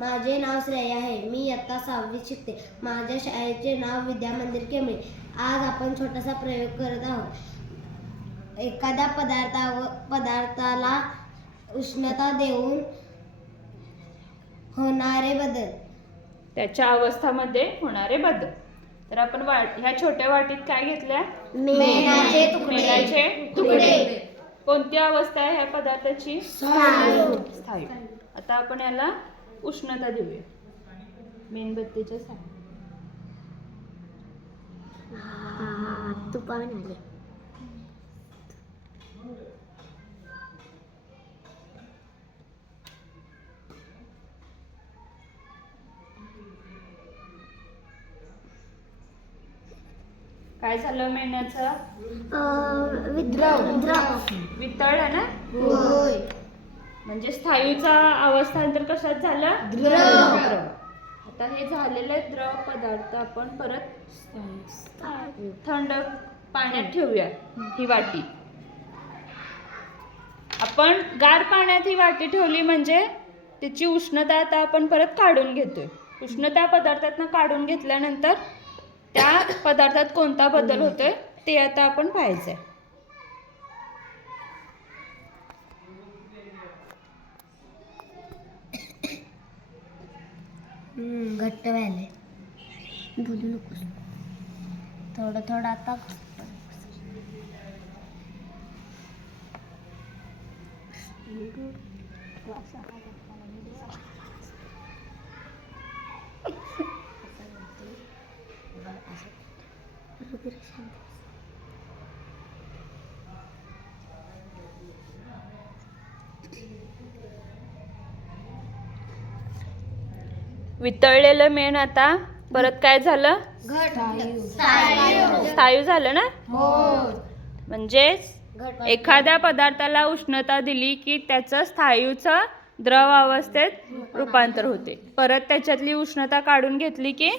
माझे नाव श्रेया आहे. मी इयत्ता सहावीत शिकते. माझ्या शाळेचे नाव विद्या मंदिर केंबळे आज आपण छोटासा प्रयोग करत आहोत. एखाद्या पदार्थावर पदार्थाला उष्णता देऊन होणारे बदल. त्याच्या अवस्थामध्ये होणारे बदल. तर आपण वाट ह्या छोट्या वाटीत काय घेतल्या? मेणाचे तुकडे. कोणती अवस्था आहे ह्या पदार्थाची? स्थायू. आता आपण याला उष्णता देऊया. मेणबत्तीच्या साह्याने तुपावे नाही काय झालं मेण्याचं? द्रव द्रव वितळलं ना? होय म्हणजे स्थायूचा अवस्थांतर कशात झालं? द्रव. आता हे झालेले द्रव पदार्थ. आपण परत थंड पाण्यात ठेवूया ही वाटी. आपण गार पाण्यात ही वाटी ठेवली म्हणजे त्याची उष्णता आता आपण परत काढून घेतोय. उष्णता पदार्थातनं काढून घेतल्यानंतर त्या पदार्थात कोणता बदल होतोय ते आता आपण पाहायचंय. घट्ट व्हायले बोलू नकोस. थोडं थोडं आता वितळलेलं मेण आता. परत काय झालं? स्थायू झालं ना? म्हणजेच एखाद्या पदार्थाला उष्णता दिली की त्याचं स्थायूचं द्रव अवस्थेत रूपांतर होते. परत त्याच्यातली उष्णता काढून घेतली की